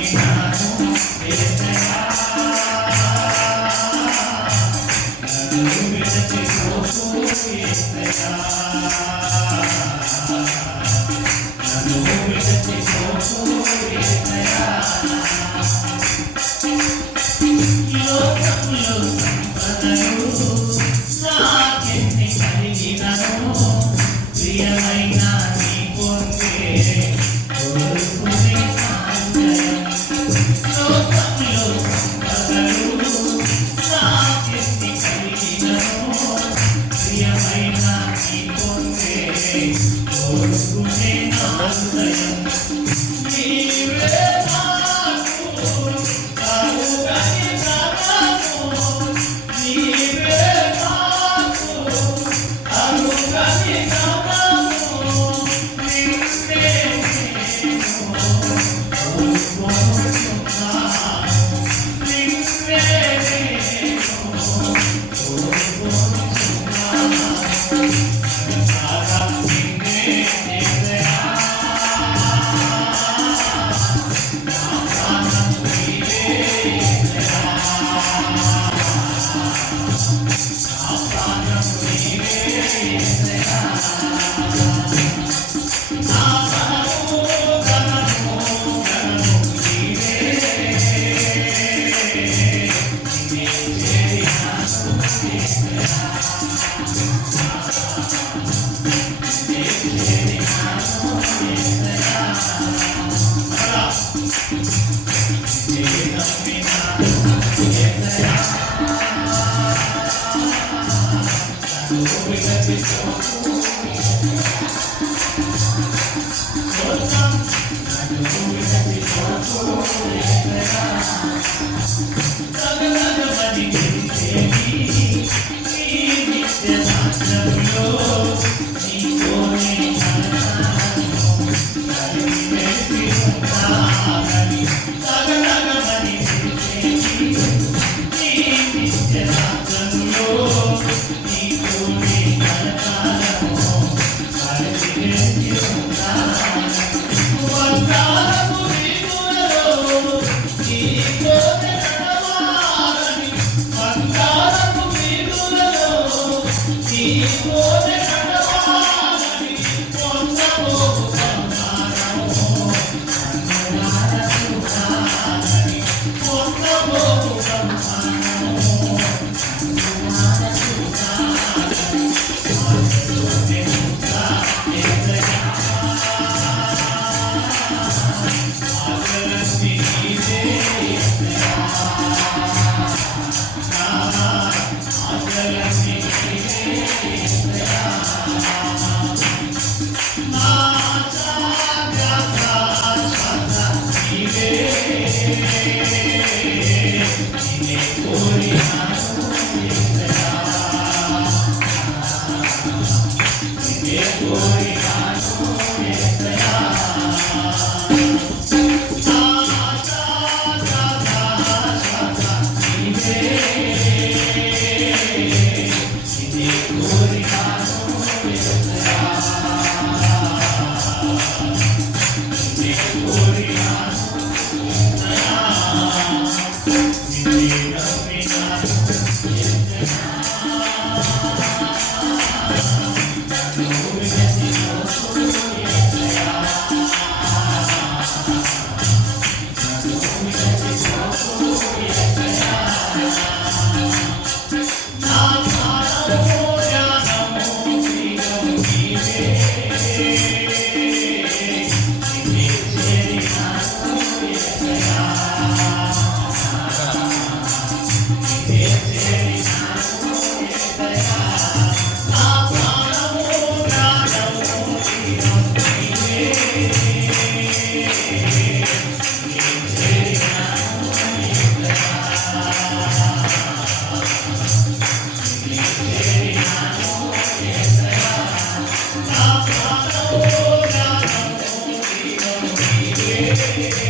Amen. ప్రియమైన పొందే we let me go. Yeah.